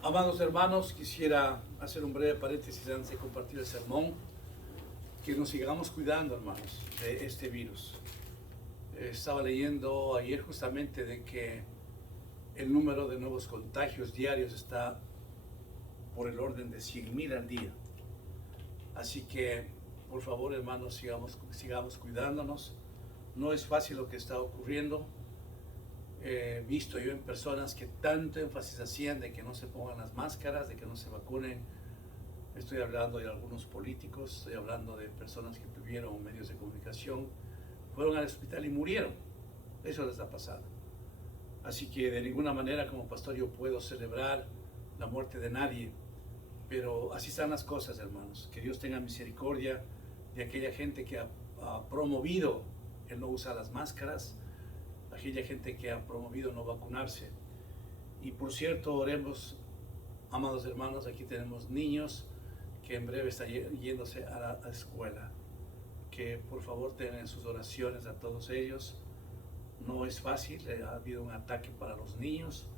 Amados hermanos, quisiera hacer un breve paréntesis antes de compartir el sermón, que nos sigamos cuidando, hermanos, de este virus. Estaba leyendo ayer justamente de que el número de nuevos contagios diarios está por el orden de 100,000 al día. Así que, por favor, hermanos, sigamos cuidándonos. No es fácil lo que está ocurriendo. He visto yo en personas que tanto énfasis hacían de que no se pongan las máscaras, de que no se vacunen. Estoy hablando de algunos políticos, estoy hablando de personas que tuvieron medios de comunicación, fueron al hospital y murieron. Eso les ha pasado. Así que de ninguna manera como pastor yo puedo celebrar la muerte de nadie, pero así están las cosas, hermanos. Que Dios tenga misericordia de aquella gente que ha promovido el no usar las máscaras, aquella gente que ha promovido no vacunarse. Y por cierto, oremos, amados hermanos, aquí tenemos niños que en breve están yéndose a la escuela. Que por favor tengan sus oraciones a todos ellos. No es fácil, ha habido un ataque para los niños.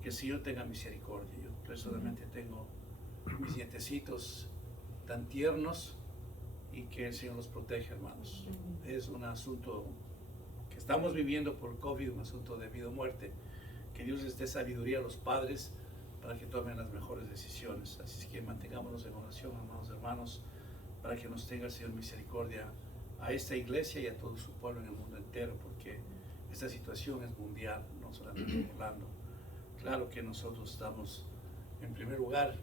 Que el Señor tenga misericordia. Yo personalmente tengo mis nietecitos tan tiernos y que el Señor los proteja, hermanos. Es un asunto que estamos viviendo por COVID, un asunto de vida o muerte. Que Dios les dé sabiduría a los padres para que tomen las mejores decisiones. Así es que mantengámonos en oración, amados hermanos, para que nos tenga el Señor misericordia a esta iglesia y a todo su pueblo en el mundo entero, porque esta situación es mundial, no solamente en Orlando. Claro que nosotros estamos, en primer lugar,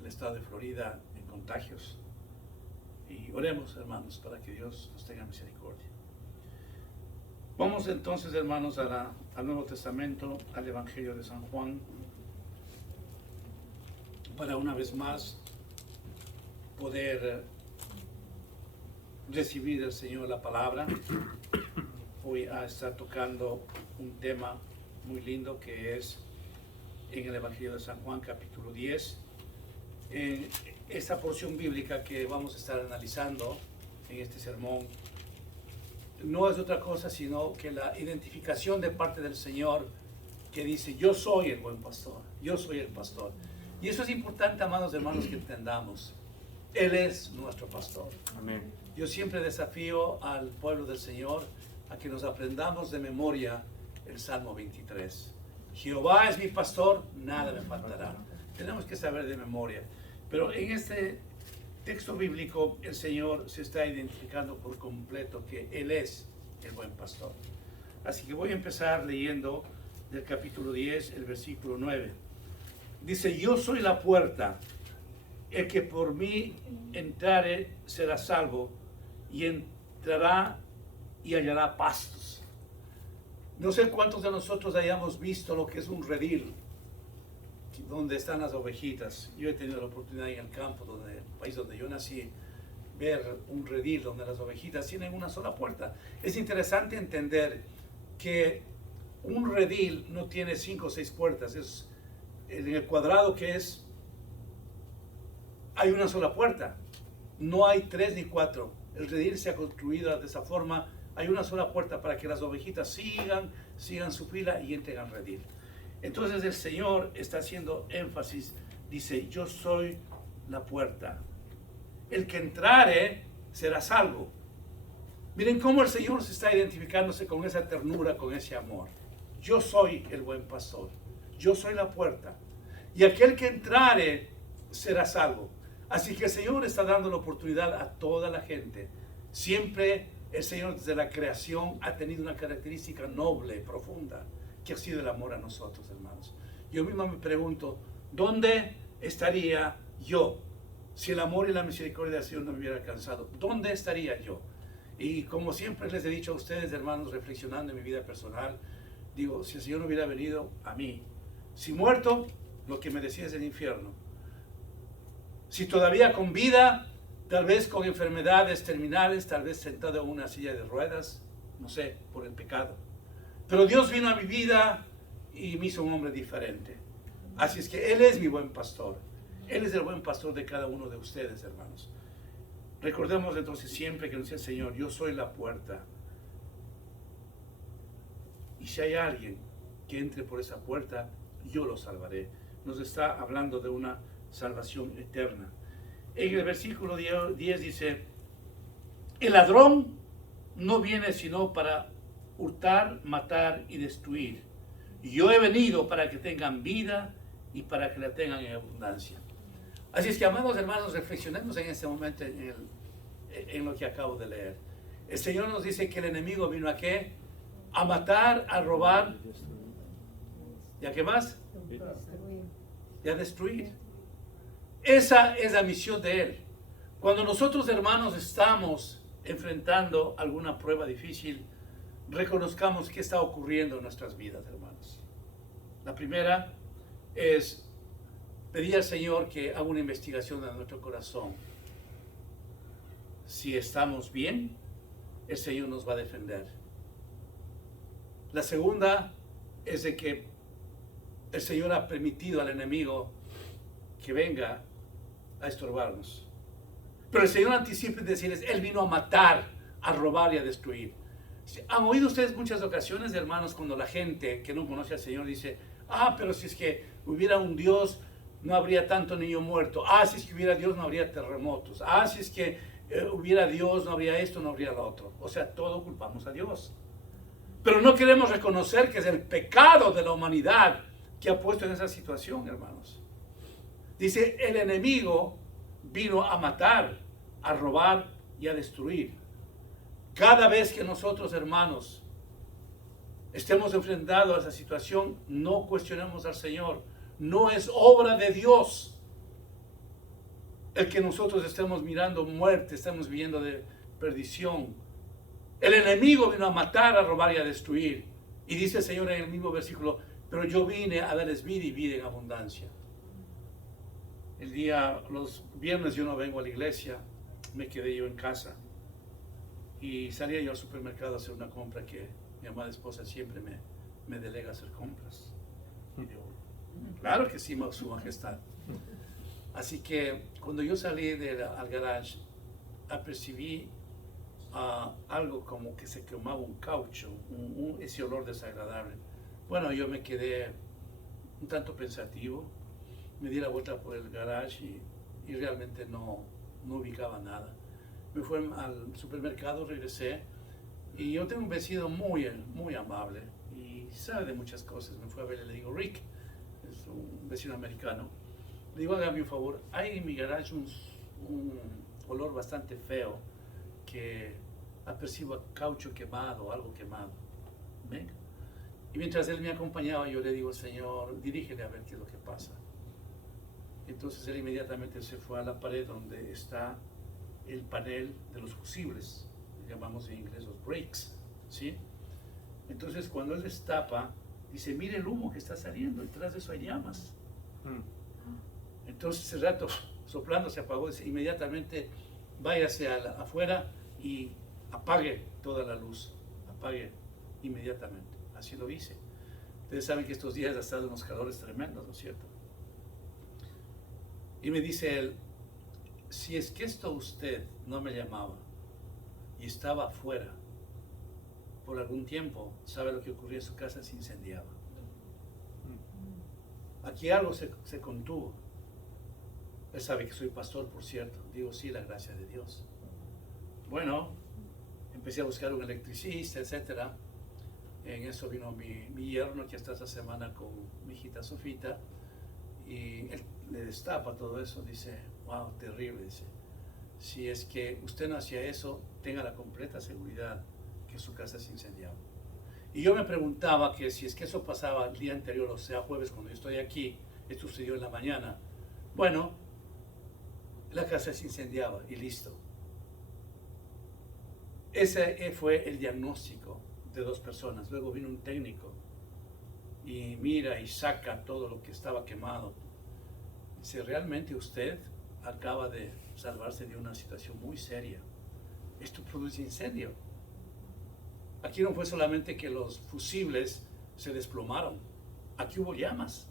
el estado de Florida en contagios. Y oremos, hermanos, para que Dios nos tenga misericordia. Vamos entonces, hermanos, al Nuevo Testamento, al Evangelio de San Juan, para una vez más poder recibir del Señor la palabra. Voy a estar tocando un tema muy lindo que es en el Evangelio de San Juan, capítulo 10. En esta porción bíblica que vamos a estar analizando en este sermón, no es otra cosa sino que la identificación de parte del Señor que dice: yo soy el buen pastor, yo soy el pastor. Y eso es importante, amados hermanos, que entendamos. Él es nuestro pastor. Amén. Yo siempre desafío al pueblo del Señor a que nos aprendamos de memoria el Salmo 23. Jehová es mi pastor, nada me faltará. Tenemos que saber de memoria. Pero en este texto bíblico el Señor se está identificando por completo que Él es el buen pastor. Así que voy a empezar leyendo del capítulo 10, el versículo 9. Dice: yo soy la puerta, el que por mí entrare será salvo, y entrará y hallará pastos. No sé cuántos de nosotros hayamos visto lo que es un redil, donde están las ovejitas. Yo he tenido la oportunidad en el campo, donde el país donde yo nací, ver un redil donde las ovejitas tienen una sola puerta. Es interesante entender que un redil no tiene 5 o 6 puertas. Es en el cuadrado que es, hay una sola puerta. No hay 3 ni 4. El redil se ha construido de esa forma. Hay una sola puerta para que las ovejitas sigan su fila y entren al redil. Entonces el Señor está haciendo énfasis, dice: yo soy la puerta. El que entrare será salvo. Miren cómo el Señor se está identificándose con esa ternura, con ese amor. Yo soy el buen pastor. Yo soy la puerta. Y aquel que entrare será salvo. Así que el Señor está dando la oportunidad a toda la gente. Siempre el Señor desde la creación ha tenido una característica noble, profunda, que ha sido el amor a nosotros, hermanos. Yo mismo me pregunto, ¿dónde estaría yo si el amor y la misericordia del Señor no me hubiera alcanzado? ¿Dónde estaría yo? Y como siempre les he dicho a ustedes, hermanos, reflexionando en mi vida personal, digo, si el Señor no hubiera venido a mí, si muerto, lo que me decía es el infierno. Si todavía con vida, tal vez con enfermedades terminales, tal vez sentado en una silla de ruedas, no sé, por el pecado. Pero Dios vino a mi vida y me hizo un hombre diferente. Así es que Él es mi buen pastor. Él es el buen pastor de cada uno de ustedes, hermanos. Recordemos entonces siempre que nos dice el Señor: yo soy la puerta. Y si hay alguien que entre por esa puerta, yo lo salvaré. nos está hablando de una salvación eterna. En el versículo 10 dice, el ladrón no viene sino para hurtar, matar y destruir. Yo he venido para que tengan vida y para que la tengan en abundancia. Así es que, amados hermanos, reflexionemos en este momento en lo que acabo de leer. El Señor nos dice que el enemigo vino a ¿qué? A matar, a robar, ¿y a qué más? Y a destruir. Esa es la misión de Él. Cuando nosotros, hermanos, estamos enfrentando alguna prueba difícil, reconozcamos qué está ocurriendo en nuestras vidas, hermanos. La primera es pedir al Señor que haga una investigación de nuestro corazón. Si estamos bien, el Señor nos va a defender. La segunda es de que el Señor ha permitido al enemigo que venga a estorbarnos. Pero el Señor anticipa y decirles, Él vino a matar, a robar y a destruir. ¿Han oído ustedes muchas ocasiones, hermanos, cuando la gente que no conoce al Señor dice, pero si es que hubiera un Dios, no habría tanto niño muerto. Si es que hubiera Dios, no habría terremotos. Si es que hubiera Dios, no habría esto, no habría lo otro. O sea, todo culpamos a Dios. Pero no queremos reconocer que es el pecado de la humanidad que ha puesto en esa situación, hermanos. Dice, el enemigo vino a matar, a robar y a destruir. Cada vez que nosotros, hermanos, estemos enfrentados a esa situación, no cuestionemos al Señor. No es obra de Dios el que nosotros estemos mirando muerte, estemos viviendo de perdición. El enemigo vino a matar, a robar y a destruir. Y dice el Señor en el mismo versículo, pero yo vine a darles vida y vida en abundancia. Los viernes yo no vengo a la iglesia, me quedé yo en casa. Y salía yo al supermercado a hacer una compra que mi amada esposa siempre me delega a hacer compras. Y digo, claro que sí, su majestad. Así que cuando yo salí al garage, apercibí algo como que se quemaba un caucho, ese olor desagradable. Bueno, yo me quedé un tanto pensativo, me di la vuelta por el garage y realmente no ubicaba nada. Me fui al supermercado, regresé y yo tengo un vecino muy, muy amable y sabe de muchas cosas. Me fui a ver y le digo, Rick, es un vecino americano, le digo, hágame un favor, hay en mi garage un olor bastante feo que apercibo a caucho quemado, algo quemado. Venga. Y mientras él me acompañaba, yo le digo, Señor, dirígele a ver qué es lo que pasa. Entonces él inmediatamente se fue a la pared donde está el panel de los fusibles, llamamos en inglés los brakes, ¿sí? Entonces cuando él destapa, dice, mire el humo que está saliendo, detrás de eso hay llamas. Entonces ese rato, soplando, se apagó, dice, inmediatamente váyase afuera y apague toda la luz, apague inmediatamente. Así lo hice. Ustedes saben que estos días ha estado unos calores tremendos, ¿no es cierto? Y me dice él, si es que esto usted no me llamaba y estaba afuera por algún tiempo, ¿sabe lo que ocurría? Su casa se incendiaba. Aquí algo se contuvo. Él sabe que soy pastor, por cierto. Digo, sí, la gracia de Dios. Bueno, empecé a buscar un electricista, etcétera. En eso vino mi yerno, que está esta semana con mi hijita Sofita, y él le destapa todo eso. Dice, wow, terrible. Dice, si es que usted no hacía eso, tenga la completa seguridad que su casa se incendiaba. Y yo me preguntaba que si es que eso pasaba el día anterior, o sea, jueves, cuando yo estoy aquí, esto sucedió en la mañana. Bueno, la casa se incendiaba y listo. Ese fue el diagnóstico de dos personas. Luego vino un técnico y mira y saca todo lo que estaba quemado. Dice, realmente usted acaba de salvarse de una situación muy seria. Esto produce incendio. Aquí no fue solamente que los fusibles se desplomaron, aquí hubo llamas.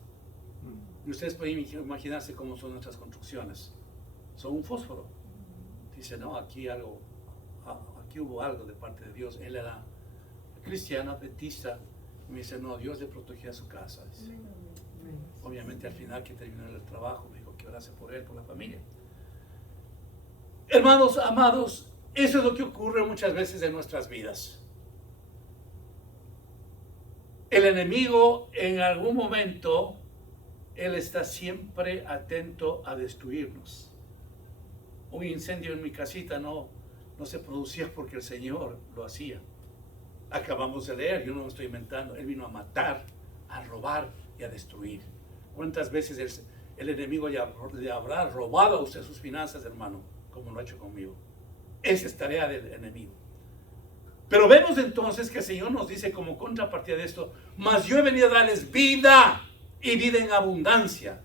Y ustedes pueden imaginarse cómo son nuestras construcciones. Son un fósforo. Dice, no, aquí hubo algo de parte de Dios. Él era cristiano, adventista. Y me dice, no, Dios le protegía su casa. Dice. Obviamente al final que terminó el trabajo me dijo que orase por él, por la familia. Hermanos amados, eso es lo que ocurre muchas veces en nuestras vidas. El enemigo en algún momento, él está siempre atento a destruirnos. Un incendio en mi casita no se producía porque el Señor lo hacía. Acabamos de leer, yo no lo estoy inventando. Él vino a matar, a robar y a destruir. ¿Cuántas veces el enemigo le habrá robado a usted sus finanzas, hermano? Como lo ha hecho conmigo. Esa es tarea del enemigo. Pero vemos entonces que el Señor nos dice como contrapartida de esto: mas yo he venido a darles vida y vida en abundancia.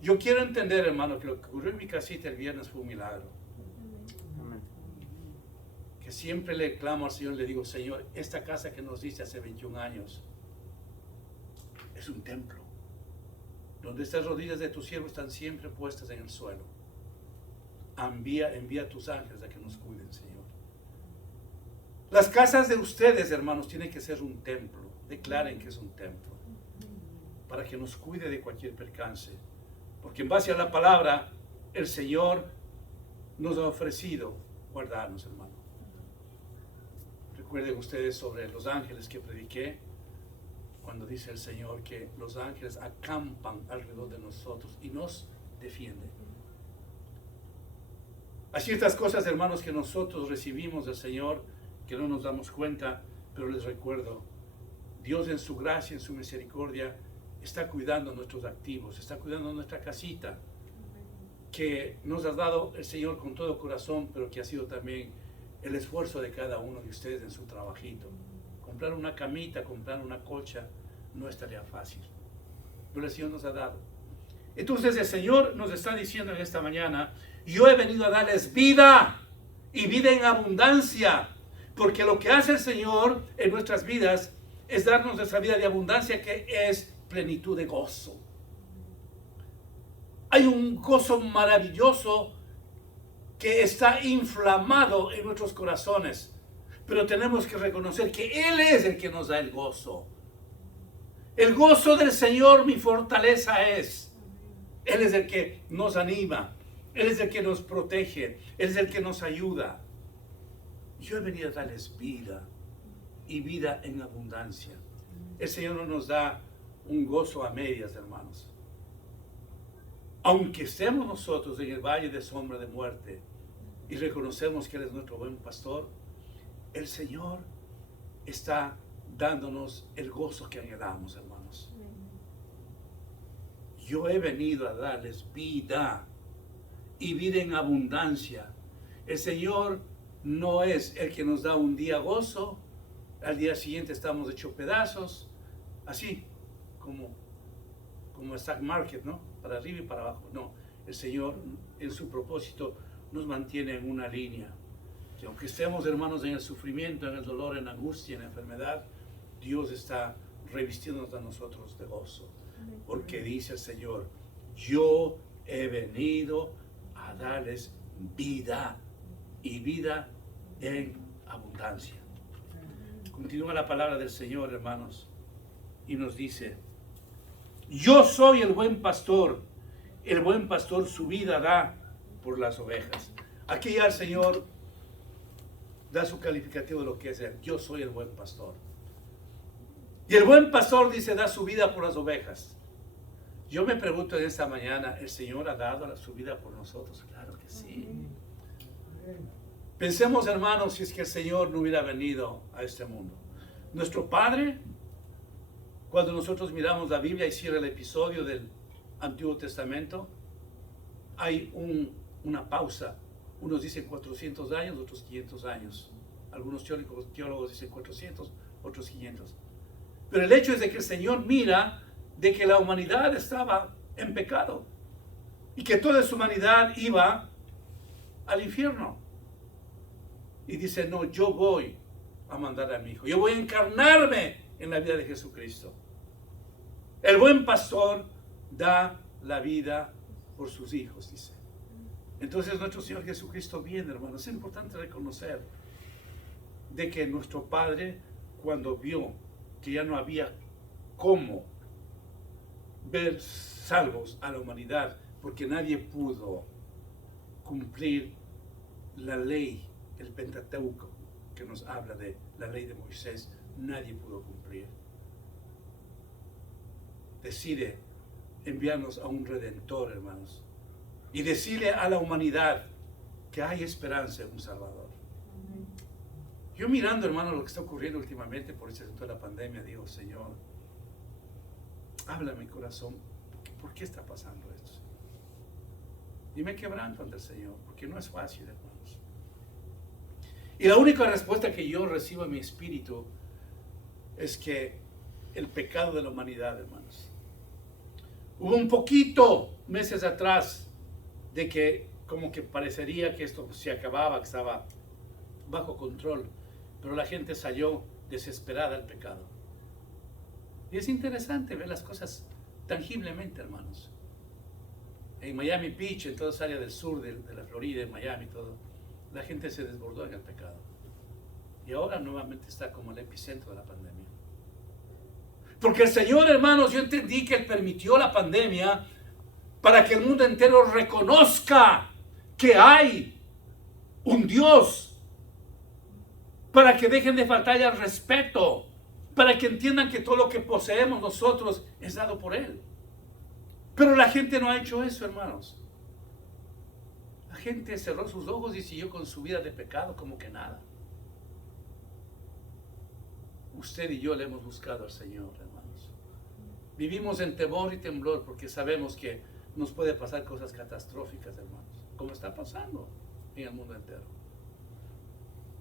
Yo quiero entender, hermano, que lo que ocurrió en mi casita el viernes fue un milagro. Que siempre le clamo al Señor, le digo: Señor, esta casa que nos diste hace 21 años es un templo, donde estas rodillas de tus siervos están siempre puestas en el suelo. Envía a tus ángeles a que nos cuiden, Señor. Las casas de ustedes, hermanos, tienen que ser un templo. Declaren que es un templo, para que nos cuide de cualquier percance. Porque en base a la palabra, el Señor nos ha ofrecido guardarnos, hermano. Recuerden ustedes sobre los ángeles que prediqué, cuando dice el Señor que los ángeles acampan alrededor de nosotros y nos defienden. Hay ciertas cosas, hermanos, que nosotros recibimos del Señor que no nos damos cuenta, pero les recuerdo, Dios en su gracia, en su misericordia, está cuidando nuestros activos, está cuidando nuestra casita, que nos ha dado el Señor con todo corazón, pero que ha sido también el esfuerzo de cada uno de ustedes en su trabajito. Comprar una camita, comprar una colcha, no es tarea fácil, pero el Señor nos ha dado. Entonces el Señor nos está diciendo en esta mañana: yo he venido a darles vida y vida en abundancia, porque lo que hace el Señor en nuestras vidas es darnos nuestra vida de abundancia, que es plenitud de gozo. Hay un gozo maravilloso que está inflamado en nuestros corazones, pero tenemos que reconocer que Él es el que nos da el gozo. El gozo del Señor mi fortaleza es. Él es el que nos anima, Él es el que nos protege, Él es el que nos ayuda. Yo he venido a darles vida y vida en abundancia. El Señor no nos da un gozo a medias, hermanos. Aunque estemos nosotros en el valle de sombra de muerte y reconocemos que Él es nuestro buen pastor, el Señor está dándonos el gozo que anhelamos, hermanos. Yo he venido a darles vida y vida en abundancia. El Señor no es el que nos da un día gozo, al día siguiente estamos hechos pedazos, así como stock market, ¿no? Para arriba y para abajo. No, el Señor en su propósito nos mantiene en una línea, que aunque estemos, hermanos, en el sufrimiento, en el dolor, en la angustia, en la enfermedad, Dios está revistiéndonos a nosotros de gozo, porque dice el Señor: yo he venido a darles vida y vida en abundancia. Continúa la palabra del Señor, hermanos, y nos dice: yo soy el buen pastor su vida da por las ovejas. Aquí ya el Señor da su calificativo de lo que es Él. Yo soy el buen pastor. Y el buen pastor dice: da su vida por las ovejas. Yo me pregunto en esta mañana: ¿el Señor ha dado su vida por nosotros? Claro que sí. Pensemos, hermanos, si es que el Señor no hubiera venido a este mundo. Nuestro Padre, cuando nosotros miramos la Biblia y cierra el episodio del Antiguo Testamento, hay una pausa. Unos dicen 400 años, otros 500 años. Algunos teólogos dicen 400, otros 500. Pero el hecho es de que el Señor mira de que la humanidad estaba en pecado y que toda su humanidad iba al infierno. Y dice: no, yo voy a mandar a mi Hijo. Yo voy a encarnarme en la vida de Jesucristo. El buen pastor da la vida por sus hijos, dice. Entonces nuestro Señor Jesucristo viene, hermanos. Es importante reconocer de que nuestro Padre, cuando vio que ya no había cómo ver salvos a la humanidad, porque nadie pudo cumplir la ley, el Pentateuco, que nos habla de la ley de Moisés. Nadie pudo cumplir. Decide enviarnos a un Redentor, hermanos, y decirle a la humanidad que hay esperanza en un Salvador. Yo mirando, hermano, lo que está ocurriendo últimamente por ese asunto de la pandemia, digo, Señor, habla en mi corazón, ¿por qué está pasando esto? Y me quebranto ante el Señor, porque no es fácil, hermanos. Y la única respuesta que yo recibo en mi espíritu es que el pecado de la humanidad, hermanos. Hubo un poquito, meses atrás, de que como que parecería que esto se acababa, que estaba bajo control, pero la gente salió desesperada al pecado. Y es interesante ver las cosas tangiblemente, hermanos. En Miami Beach, en toda esa área del sur de la Florida, en Miami, todo, la gente se desbordó en el pecado. Y ahora nuevamente está como el epicentro de la pandemia. Porque el Señor, hermanos, yo entendí que Él permitió la pandemia para que el mundo entero reconozca que hay un Dios, para que dejen de faltarle al respeto, para que entiendan que todo lo que poseemos nosotros es dado por Él. Pero la gente no ha hecho eso, hermanos. La gente cerró sus ojos y siguió con su vida de pecado como que nada. Usted y yo le hemos buscado al Señor, hermanos. Vivimos en temor y temblor porque sabemos que nos puede pasar cosas catastróficas, hermanos, como está pasando en el mundo entero.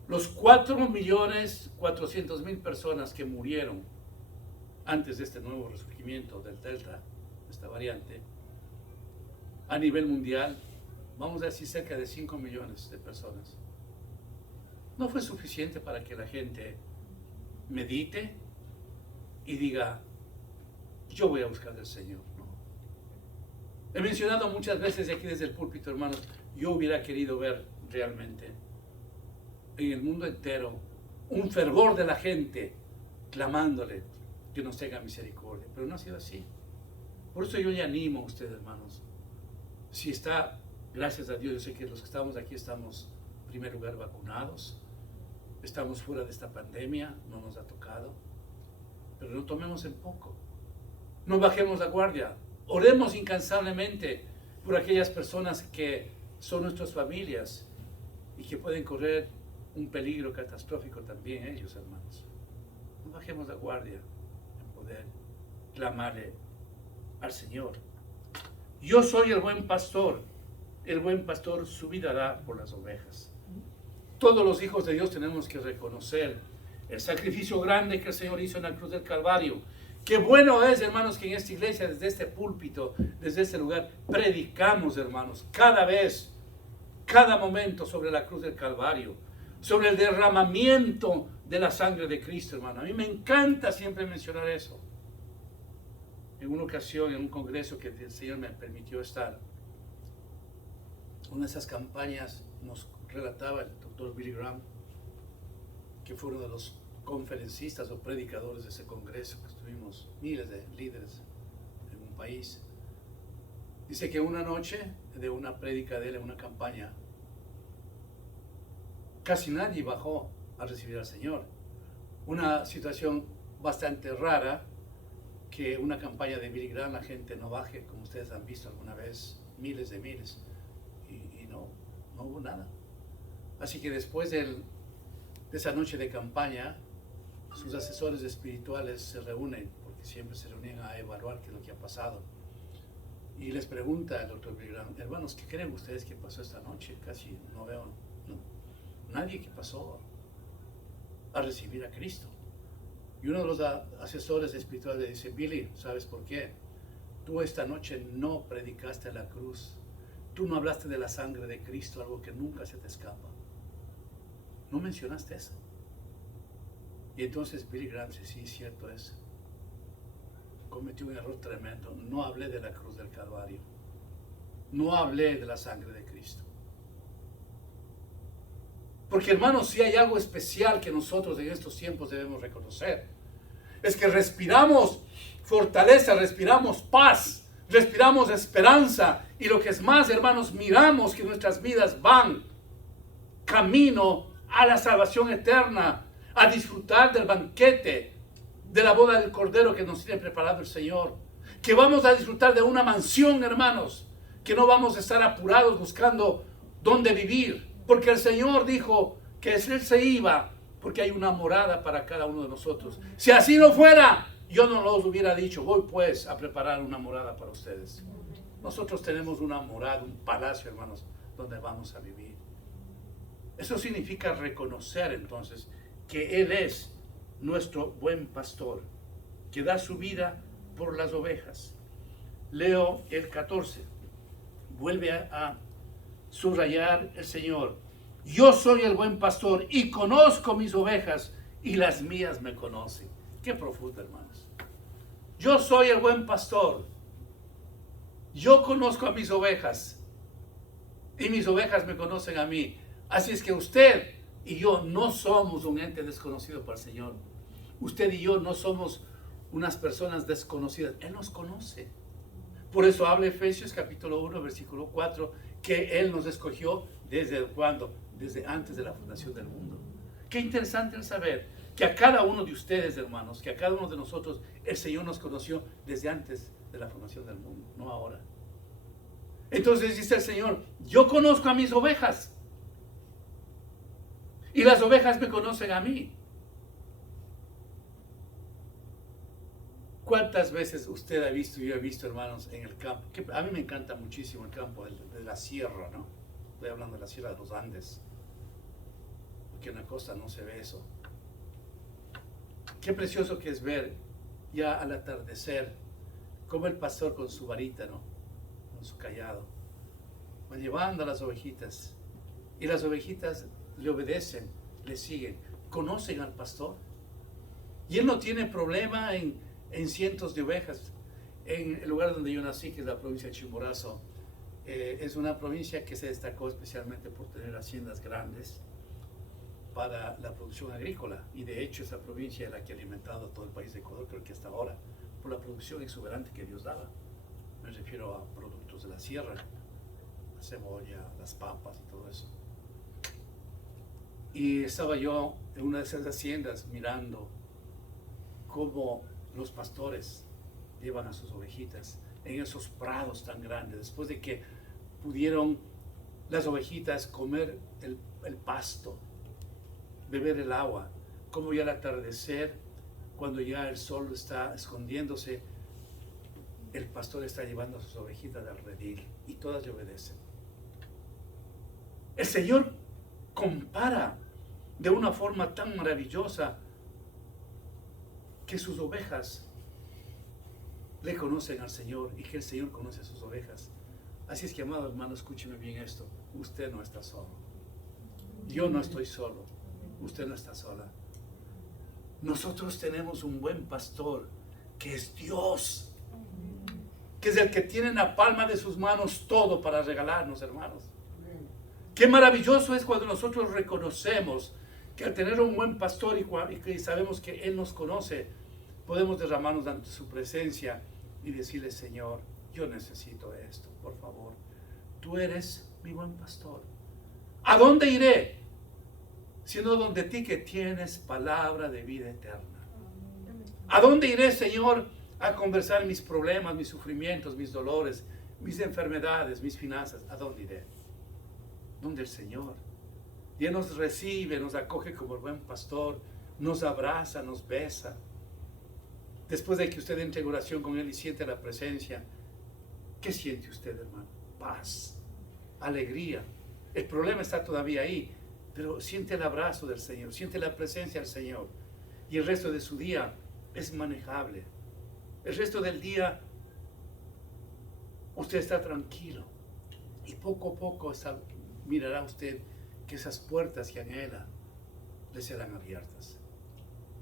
Los 4.400.000 personas que murieron antes de este nuevo resurgimiento del Delta, esta variante, a nivel mundial, vamos a decir cerca de 5 millones de personas. No fue suficiente para que la gente medite y diga, yo voy a buscar al Señor. No. He mencionado muchas veces aquí desde el púlpito, hermanos, yo hubiera querido ver realmente en el mundo entero un fervor de la gente clamándole que nos tenga misericordia, pero no ha sido así. Por eso yo le animo a ustedes, hermanos, si está, gracias a Dios, yo sé que los que estamos aquí estamos en primer lugar vacunados, estamos fuera de esta pandemia, no nos ha tocado, pero no tomemos en poco, no bajemos la guardia, oremos incansablemente por aquellas personas que son nuestras familias y que pueden correr un peligro catastrófico también ellos, hermanos. No bajemos la guardia en poder clamarle al Señor. Yo soy el buen pastor su vida da por las ovejas. Todos los hijos de Dios tenemos que reconocer el sacrificio grande que el Señor hizo en la cruz del Calvario. Qué bueno es, hermanos, que en esta iglesia, desde este púlpito, desde este lugar, predicamos, hermanos, cada vez, cada momento sobre la cruz del Calvario, sobre el derramamiento de la sangre de Cristo, hermano. A mí me encanta siempre mencionar eso. En una ocasión, en un congreso que el Señor me permitió estar, una de esas campañas nos relataba el doctor Billy Graham, que fue uno de los conferencistas o predicadores de ese congreso, que estuvimos miles de líderes en un país. Dice que una noche de una prédica de él en una campaña, casi nadie bajó a recibir al Señor. Una situación bastante rara, que una campaña de Billy Graham la gente no baje, como ustedes han visto alguna vez, miles de miles, y no hubo nada. Así que después de esa noche de campaña, sus asesores espirituales se reúnen, porque siempre se reunían a evaluar qué es lo que ha pasado. Y les pregunta el doctor Billy Graham, hermanos, ¿qué creen ustedes que pasó esta noche? Casi no veo nadie que pasó a recibir a Cristo. Y uno de los asesores espirituales le dice, Billy, ¿sabes por qué? Tú esta noche no predicaste la cruz. Tú no hablaste de la sangre de Cristo, algo que nunca se te escapa. No mencionaste eso. Y entonces Billy Graham dice, sí, cierto es. Cometí un error tremendo. No hablé de la cruz del Calvario. No hablé de la sangre de Cristo. Porque, hermanos, si hay algo especial que nosotros en estos tiempos debemos reconocer, es que respiramos fortaleza, respiramos paz, respiramos esperanza. Y lo que es más, hermanos, miramos que nuestras vidas van camino a la salvación eterna, a disfrutar del banquete, de la boda del Cordero que nos tiene preparado el Señor. Que vamos a disfrutar de una mansión, hermanos, que no vamos a estar apurados buscando dónde vivir, porque el Señor dijo que Él se iba, porque hay una morada para cada uno de nosotros. Si así no fuera, yo no los hubiera dicho, voy pues a preparar una morada para ustedes. Nosotros tenemos una morada, un palacio, hermanos, donde vamos a vivir. Eso significa reconocer entonces que Él es nuestro buen pastor, que da su vida por las ovejas. Leo el 14. Vuelve a subrayar el Señor. Yo soy el buen pastor y conozco mis ovejas y las mías me conocen. Qué profundo, hermanos. Yo soy el buen pastor. Yo conozco a mis ovejas y mis ovejas me conocen a mí. Así es que usted y yo no somos un ente desconocido para el Señor. Usted y yo no somos unas personas desconocidas. Él nos conoce. Por eso habla Efesios capítulo 1, versículo 4, que Él nos escogió desde cuándo, desde antes de la fundación del mundo. Qué interesante el saber que a cada uno de ustedes, hermanos, que a cada uno de nosotros, el Señor nos conoció desde antes de la fundación del mundo, no ahora. Entonces dice el Señor, yo conozco a mis ovejas y las ovejas me conocen a mí. ¿Cuántas veces usted ha visto, yo he visto, hermanos, en el campo? Que a mí me encanta muchísimo el campo de la sierra, ¿no? Estoy hablando de la sierra de los Andes, porque en la costa no se ve eso. Qué precioso que es ver ya al atardecer como el pastor con su varita, ¿no? Con su cayado, va llevando a las ovejitas, y las ovejitas le obedecen, le siguen, conocen al pastor, y él no tiene problema en cientos de ovejas. En el lugar donde yo nací, que es la provincia de Chimborazo, es una provincia que se destacó especialmente por tener haciendas grandes para la producción agrícola, y de hecho esa provincia es la que ha alimentado a todo el país de Ecuador, creo que hasta ahora, por la producción exuberante que Dios daba. Me refiero a productos de la sierra, la cebolla, las papas y todo eso. Y estaba yo en una de esas haciendas mirando cómo los pastores llevan a sus ovejitas en esos prados tan grandes, después de que pudieron las ovejitas comer el pasto, beber el agua, como ya al atardecer, cuando ya el sol está escondiéndose, el pastor está llevando a sus ovejitas al redil y todas le obedecen. El Señor compara de una forma tan maravillosa que sus ovejas le conocen al Señor y que el Señor conoce a sus ovejas. Así es que, amado hermano, escúcheme bien esto. Usted no está solo. Yo no estoy solo. Usted no está sola. Nosotros tenemos un buen pastor que es Dios, que es el que tiene en la palma de sus manos todo para regalarnos, hermanos. Qué maravilloso es cuando nosotros reconocemos que al tener un buen pastor y que sabemos que Él nos conoce, podemos derramarnos ante su presencia y decirle: Señor, yo necesito esto, por favor. Tú eres mi buen pastor. ¿A dónde iré? Sino donde ti que tienes palabra de vida eterna. ¿A dónde iré, Señor, a conversar mis problemas, mis sufrimientos, mis dolores, mis enfermedades, mis finanzas? ¿A dónde iré? Donde el Señor. Y Él nos recibe, nos acoge como el buen pastor, nos abraza, nos besa. Después de que usted entre en oración con Él y siente la presencia, ¿qué siente usted, hermano? Paz, alegría. El problema está todavía ahí, pero siente el abrazo del Señor, siente la presencia del Señor. Y el resto de su día es manejable. El resto del día usted está tranquilo. Y poco a poco mirará usted que esas puertas que anhela le serán abiertas.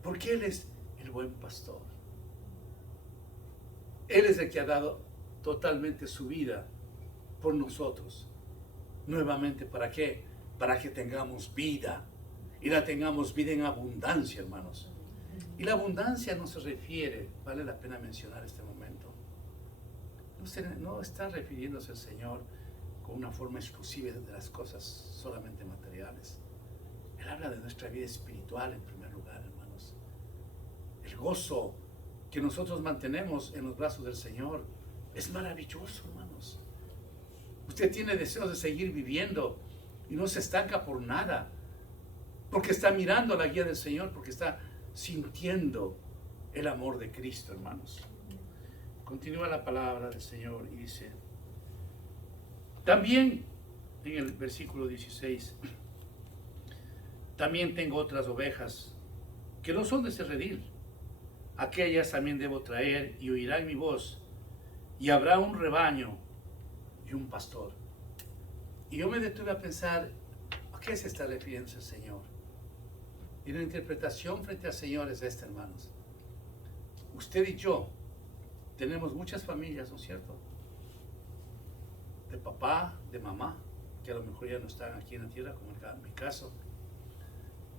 Porque Él es el buen pastor. Él es el que ha dado totalmente su vida por nosotros. Nuevamente, ¿para qué? Para que tengamos vida. Y la tengamos vida en abundancia, hermanos. Y la abundancia no se refiere, vale la pena mencionar este momento, no está refiriéndose al Señor con una forma exclusiva de las cosas solamente materiales. Él habla de nuestra vida espiritual en primer lugar, hermanos. El gozo que nosotros mantenemos en los brazos del Señor es maravilloso, hermanos. Usted tiene deseos de seguir viviendo y no se estanca por nada, porque está mirando la guía del Señor, porque está sintiendo el amor de Cristo, hermanos. Continúa la palabra del Señor y dice, también en el versículo 16, también tengo otras ovejas que no son de ese redil. Aquellas también debo traer y oirán mi voz, y habrá un rebaño y un pastor. Y yo me detuve a pensar, ¿a qué se está refiriendo el Señor? Y la interpretación frente al Señor es esta, hermanos. Usted y yo tenemos muchas familias, ¿no es cierto? De papá, de mamá, que a lo mejor ya no están aquí en la tierra, como en mi caso.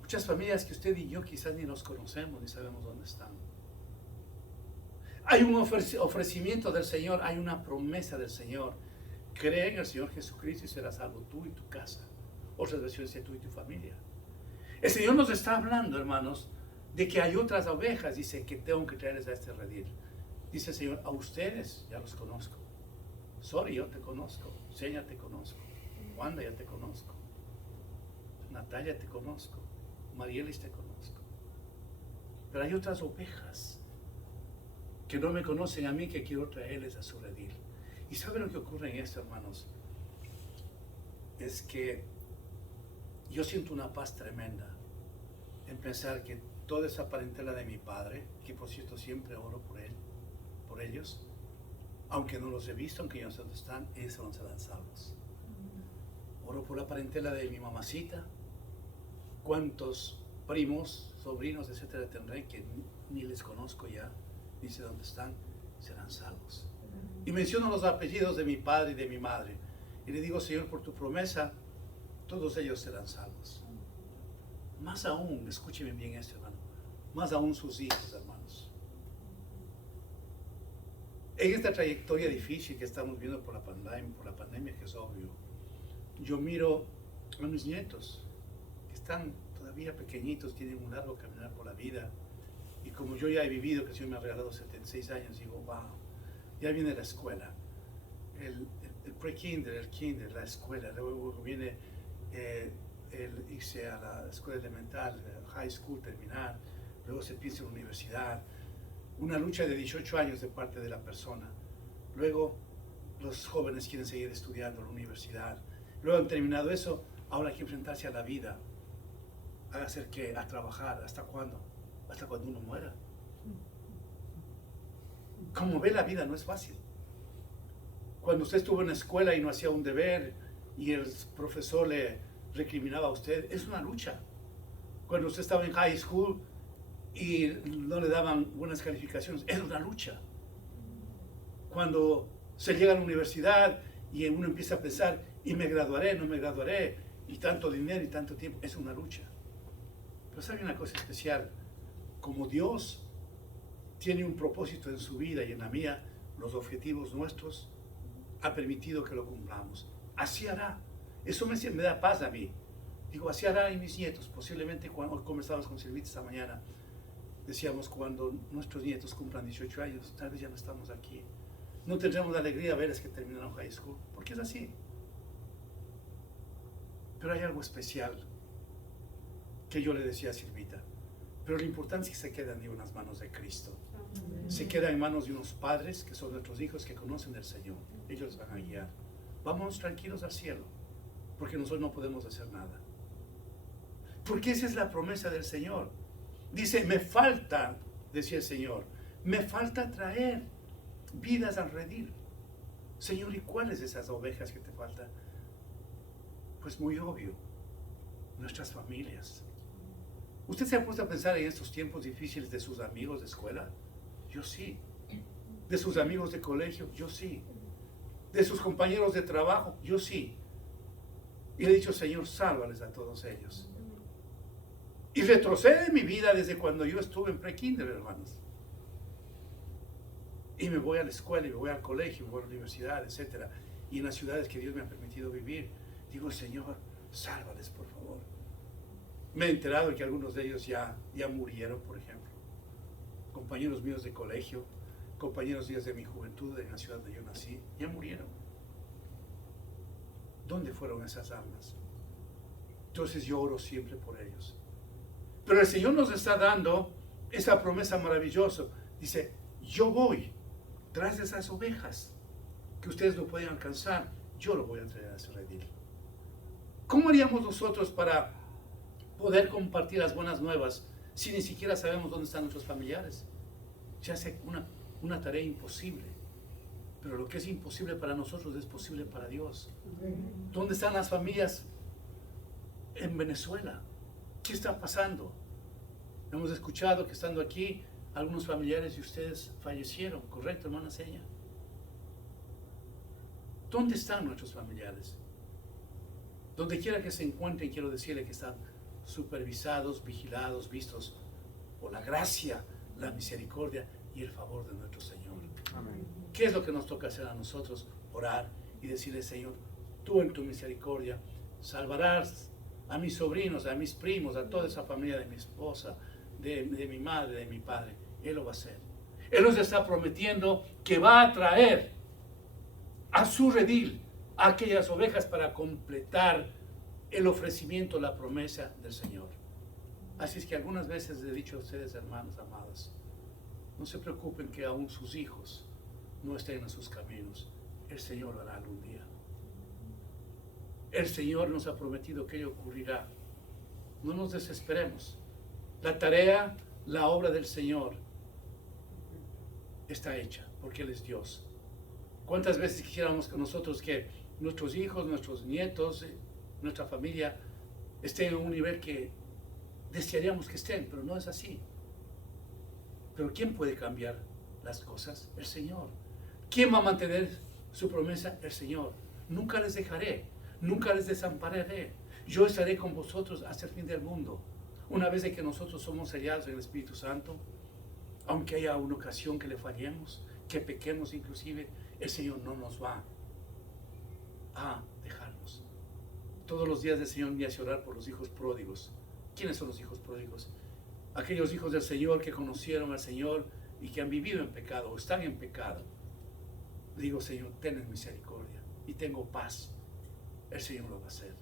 Muchas familias que usted y yo quizás ni los conocemos, ni sabemos dónde están. Hay un ofrecimiento del Señor, hay una promesa del Señor. Cree en el Señor Jesucristo y serás salvo tú y tu casa. Otras versiones de tú y tu familia. El Señor nos está hablando, hermanos, de que hay otras ovejas, dice, que tengo que traerles a este redil. Dice el Señor, a ustedes ya los conozco. Sori, yo te conozco. Seña, te conozco. Wanda, ya te conozco. Natalia, te conozco. Marielis, te conozco. Pero hay otras ovejas que no me conocen a mí, que quiero traerles a su redil. ¿Y saben lo que ocurre en esto, hermanos? Es que yo siento una paz tremenda en pensar que toda esa parentela de mi padre, que por cierto siempre oro por él, por ellos, aunque no los he visto, aunque yo no sé dónde están, ellos no serán salvos. Oro por la parentela de mi mamacita, cuántos primos, sobrinos, etcétera, tendré que ni les conozco ya, ni sé dónde están, serán salvos. Y menciono los apellidos de mi padre y de mi madre, y le digo, Señor, por tu promesa, todos ellos serán salvos. Más aún, escúcheme bien esto, hermano, más aún sus hijos, hermanos. En esta trayectoria difícil que estamos viendo por la pandemia, que es obvio, yo miro a mis nietos, que están todavía pequeñitos, tienen un largo caminar por la vida, y como yo ya he vivido, que el Señor me ha regalado 76 años, digo, wow, ya viene la escuela, el pre-kinder, el kinder, la escuela, luego viene irse a la escuela elemental, high school, terminar, luego se piensa en la universidad, una lucha de 18 años de parte de la persona, luego los jóvenes quieren seguir estudiando en la universidad, luego han terminado eso, ahora hay que enfrentarse a la vida, a hacer qué, a trabajar, ¿hasta cuándo? Hasta cuando uno muera. Como ve, la vida no es fácil. Cuando usted estuvo en la escuela y no hacía un deber y el profesor le recriminaba a usted, es una lucha. Cuando usted estaba en high school y no le daban buenas calificaciones, es una lucha. Cuando se llega a la universidad y uno empieza a pensar, y me graduaré, no me graduaré, y tanto dinero y tanto tiempo, es una lucha. Pero sabe una cosa especial, como Dios tiene un propósito en su vida y en la mía, los objetivos nuestros, ha permitido que lo cumplamos. Así hará. Eso me da paz a mí. Digo, así hará en mis nietos. Posiblemente cuando conversamos con Silvita esta mañana, decíamos, cuando nuestros nietos cumplan 18 años, tal vez ya no estamos aquí. No tendremos la alegría de verles que terminaron high school, porque es así. Pero hay algo especial que yo le decía a Silvita. Pero lo importante es que se quedan en las manos de Cristo. Se queda en manos de unos padres que son nuestros hijos, que conocen del Señor. Ellos les van a guiar. Vamos tranquilos al cielo, porque nosotros no podemos hacer nada. Porque esa es la promesa del Señor. Dice, me falta, decía el Señor, me falta traer vidas al redil. Señor, ¿y cuáles de esas ovejas que te faltan? Pues muy obvio, nuestras familias. ¿Usted se ha puesto a pensar en estos tiempos difíciles de sus amigos de escuela? Yo sí. ¿De sus amigos de colegio? Yo sí. ¿De sus compañeros de trabajo? Yo sí. Y le he dicho, Señor, sálvales a todos ellos. Y retrocede mi vida desde cuando yo estuve en pre-kinder, hermanos. Y me voy a la escuela, y me voy al colegio, me voy a la universidad, etc. Y en las ciudades que Dios me ha permitido vivir, digo, Señor, sálvales, por favor. Me he enterado de que algunos de ellos ya murieron, por ejemplo. Compañeros míos de colegio, compañeros míos de mi juventud en la ciudad donde yo nací, ya murieron. ¿Dónde fueron esas almas? Entonces yo oro siempre por ellos. Pero el Señor nos está dando esa promesa maravillosa. Dice, yo voy tras de esas ovejas que ustedes no pueden alcanzar, yo lo voy a traer a ese redil. ¿Cómo haríamos nosotros para poder compartir las buenas nuevas si ni siquiera sabemos dónde están nuestros familiares? Se hace una tarea imposible. Pero lo que es imposible para nosotros es posible para Dios. ¿Dónde están las familias en Venezuela? ¿Qué está pasando? Hemos escuchado que estando aquí, algunos familiares de ustedes fallecieron, ¿correcto, hermana Seña? ¿Dónde están nuestros familiares? Donde quiera que se encuentren, quiero decirle que están supervisados, vigilados, vistos por la gracia, la misericordia y el favor de nuestro Señor. Amén. ¿Qué es lo que nos toca hacer a nosotros? Orar y decirle, Señor, tú en tu misericordia salvarás a mis sobrinos, a mis primos, a toda esa familia de mi esposa, de mi madre, de mi padre. Él lo va a hacer. Él nos está prometiendo que va a traer a su redil a aquellas ovejas para completar el ofrecimiento, la promesa del Señor. Así es que algunas veces les he dicho a ustedes, hermanos amados, no se preocupen que aún sus hijos no estén en sus caminos. El Señor lo hará algún día. El Señor nos ha prometido que ello ocurrirá. No nos desesperemos. La tarea, la obra del Señor está hecha porque Él es Dios. ¿Cuántas veces quisiéramos que nosotros, que nuestros hijos, nuestros nietos, nuestra familia estén en un nivel que desearíamos que estén, pero no es así? Pero ¿quién puede cambiar las cosas? El Señor. ¿Quién va a mantener su promesa? El Señor. Nunca les dejaré, nunca les desampararé. Yo estaré con vosotros hasta el fin del mundo. Una vez de que nosotros somos sellados en el Espíritu Santo, aunque haya una ocasión que le fallemos, que pequemos inclusive, el Señor no nos va a dejarnos. Todos los días del Señor me hace orar por los hijos pródigos. ¿Quiénes son los hijos pródigos? Aquellos hijos del Señor que conocieron al Señor y que han vivido en pecado o están en pecado. Digo, Señor, ten misericordia y tengo paz. El Señor lo va a hacer.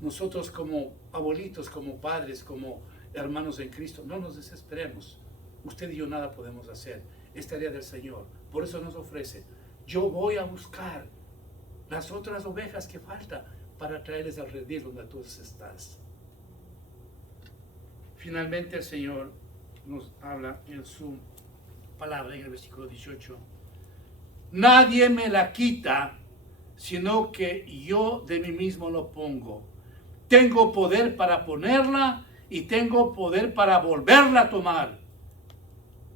Nosotros como abuelitos, como padres, como hermanos en Cristo, no nos desesperemos. Usted y yo nada podemos hacer. Es tarea del Señor. Por eso nos ofrece, yo voy a buscar las otras ovejas que faltan para traerles al redil donde tú estás. Finalmente el Señor nos habla en su palabra en el versículo 18. Nadie me la quita, sino que yo de mí mismo lo pongo. Tengo poder para ponerla y tengo poder para volverla a tomar.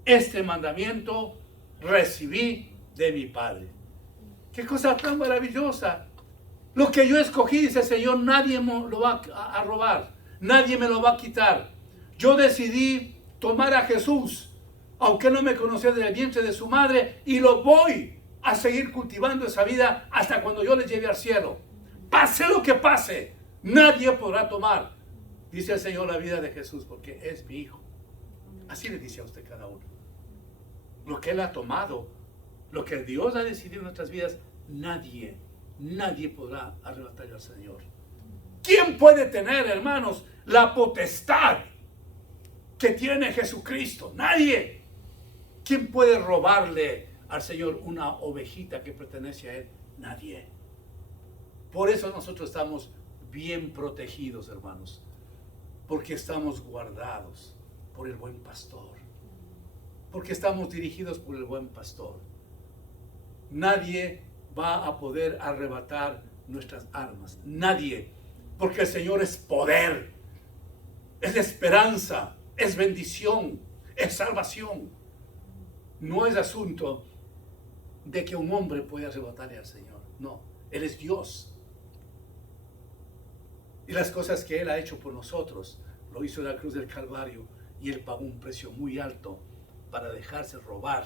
Este mandamiento recibí de mi Padre. ¡Qué cosa tan maravillosa! Lo que yo escogí, dice el Señor, nadie me lo va a robar. Nadie me lo va a quitar. Yo decidí tomar a Jesús, aunque no me conocía desde el vientre de su madre, y lo voy a seguir cultivando esa vida hasta cuando yo le lleve al cielo. Pase lo que pase, nadie podrá tomar, dice el Señor, la vida de Jesús, porque es mi Hijo. Así le dice a usted cada uno. Lo que Él ha tomado, lo que Dios ha decidido en nuestras vidas, nadie podrá arrebatarle al Señor. ¿Quién puede tener, hermanos, la potestad que tiene Jesucristo? Nadie. ¿Quién puede robarle al Señor una ovejita que pertenece a Él? Nadie. Por eso nosotros estamos bien protegidos, hermanos, porque estamos guardados por el buen pastor, porque estamos dirigidos por el buen pastor. Nadie va a poder arrebatar nuestras almas, nadie, porque el Señor es poder, es esperanza, es bendición, es salvación. No es asunto de que un hombre pueda arrebatarle al Señor, no, Él es Dios. Y las cosas que Él ha hecho por nosotros Lo hizo en la cruz del Calvario y Él pagó un precio muy alto para dejarse robar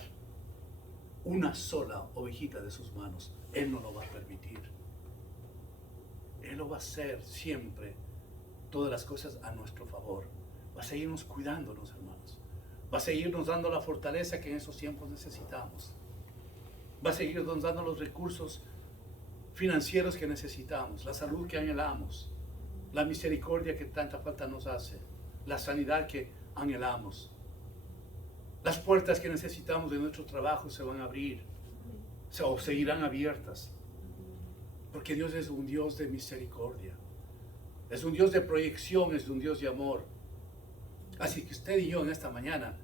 una sola ovejita de sus manos. Él no lo va a permitir. Él lo va a hacer siempre, todas las cosas a nuestro favor. Va a seguirnos cuidándonos, hermanos. Va a seguirnos dando la fortaleza que en esos tiempos necesitamos. Va a seguirnos dando los recursos financieros que necesitamos, la salud que anhelamos, la misericordia que tanta falta nos hace, la sanidad que anhelamos. Las puertas que necesitamos de nuestro trabajo se van a abrir, o seguirán abiertas, porque Dios es un Dios de misericordia, es un Dios de proyección, es un Dios de amor. Así que usted y yo en esta mañana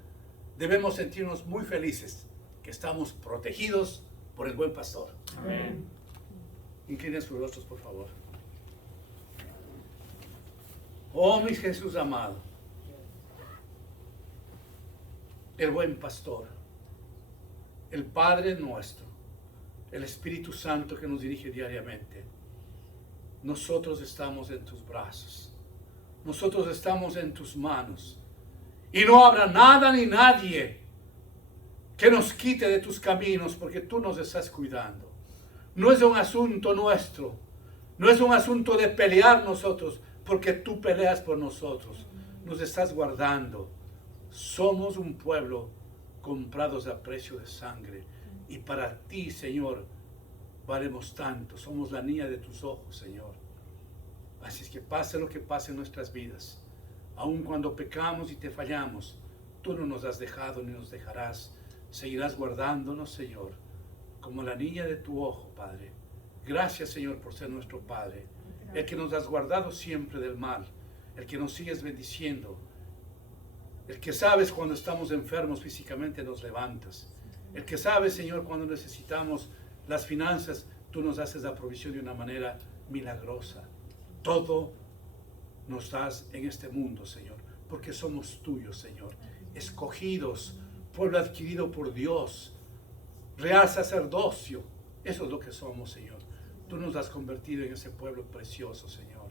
debemos sentirnos muy felices que estamos protegidos por el buen pastor. Amén. Inclinen sus rostros, por favor. Oh, mi Jesús amado, el buen pastor, el Padre nuestro, el Espíritu Santo que nos dirige diariamente. Nosotros estamos en tus brazos, nosotros estamos en tus manos, y no habrá nada ni nadie que nos quite de tus caminos, porque tú nos estás cuidando. No es un asunto nuestro, no es un asunto de pelear nosotros, porque tú peleas por nosotros, nos estás guardando. Somos un pueblo comprados a precio de sangre, y para ti, Señor, valemos tanto. Somos la niña de tus ojos, Señor. Así es que pase lo que pase en nuestras vidas, aun cuando pecamos y te fallamos, tú no nos has dejado ni nos dejarás. Seguirás guardándonos, Señor, como la niña de tu ojo, Padre. Gracias, Señor, por ser nuestro Padre, el que nos has guardado siempre del mal, el que nos sigues bendiciendo, el que sabes cuando estamos enfermos físicamente nos levantas, el que sabes, Señor, cuando necesitamos las finanzas, tú nos haces la provisión de una manera milagrosa. Todo nos das en este mundo, Señor, porque somos tuyos, Señor, escogidos, pueblo adquirido por Dios, real sacerdocio. Eso es lo que somos, Señor. Tú nos has convertido en ese pueblo precioso, Señor.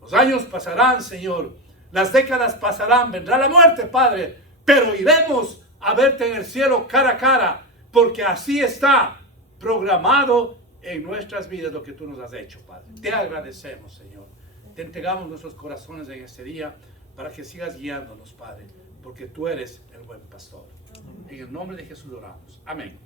Los años pasarán, Señor, las décadas pasarán, vendrá la muerte, Padre, pero iremos a verte en el cielo cara a cara, porque así está programado en nuestras vidas lo que tú nos has hecho, Padre. Te agradecemos, Señor. Te entregamos nuestros corazones en este día para que sigas guiándonos, Padre, porque tú eres el buen pastor. En el nombre de Jesús oramos. Amén.